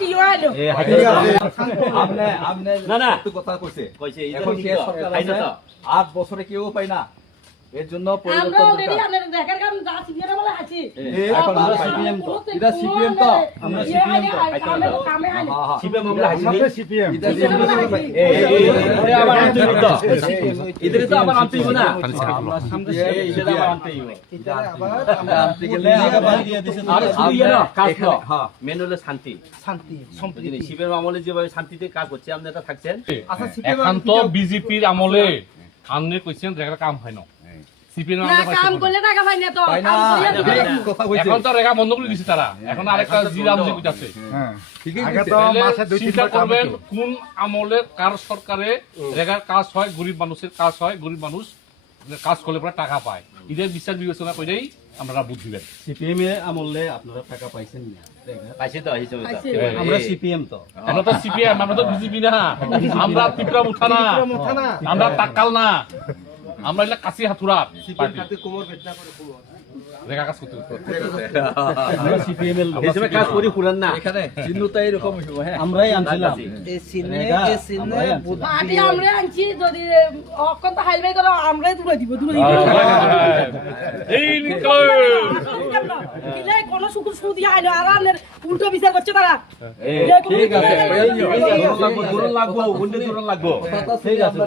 টিও আইলো না কথা কইছে এখন কে সরকার আছে 8 বছরে কেউ পায় না এর জন্য আমরা অলরেডি আপনাদের দেখার কারণ যা সিপিএম বলে আছে এখন আমরা সিপিএম তো এটা সিপিএম তো আমরা সিপিএম তো আমরা কামে আইলো সিপিএম আমরা সামনে সিপিএম এটা এই আবার আনতে তো এদের তো আবার আনতে হবে না আমরা সামনে এটা আবার আনতে হবে এটা আবার আমরা আনতে গেলে আগে বাড়ি দিয়ে দিছে আর শুধু ইয়া না কাজ না হ্যাঁ মেন হলো শান্তি সম্প্রীতি শিবের আমলে যেভাবে শান্তিতে কাজ হচ্ছে আপনি এটা থাকছেন এখন তো বিজেপির আমলে আননে কইছেন রেগার কাম হয় না সিপিএম না কাম করলে টাকা পাই না তো কথা কইছে এখন তো রেগা বন্ধ করে দিছে তারা এখন আরেকটা জিরাম যে কইতাছে হ্যাঁ ঠিকই আগে কইছে তো মাসে 2-3 চিন্তা বার কাম করবেন হতো। কোন আমলে কার সরকারে রেগার কাজ হয় গরিব মানুষের কাজ হয় গরিব মানুষ কাজ করলে পরে টাকা পায় এদের বিচার বিবেচনা করেই আমরা বুঝ দিবেন সিপিএম এ আমলে আপনারা টাকা পাইছেন না পাইছে তো হিসাবে আমরা সিপিএম তো আমরা তো সিপিএম আমরা তো বিজেপি না আমরা ত্রিপুরা মুঠা না আমরা টাক্কাল না আমরা এটা কাশি হাতুরা পার্টি রেগা কাজ করতে আমরা সিপিএম এর লোক হিসাবে কাজ করি পুরান না এখানে চিহ্নটা এরকম হইব হ্যাঁ আমরাই আনছিলাম এই সিনে পার্টি আমরা আনছি যদি অকন্ত হাইলবাই করো আমরাই তুলে দিব এই নিকল কোন সুকুর সুদি আইলো আর আমাদের উল্টো বিচার করছে তারা ঠিক আছে দূর লাগবো লাগবো লাগবো ঠিক আছে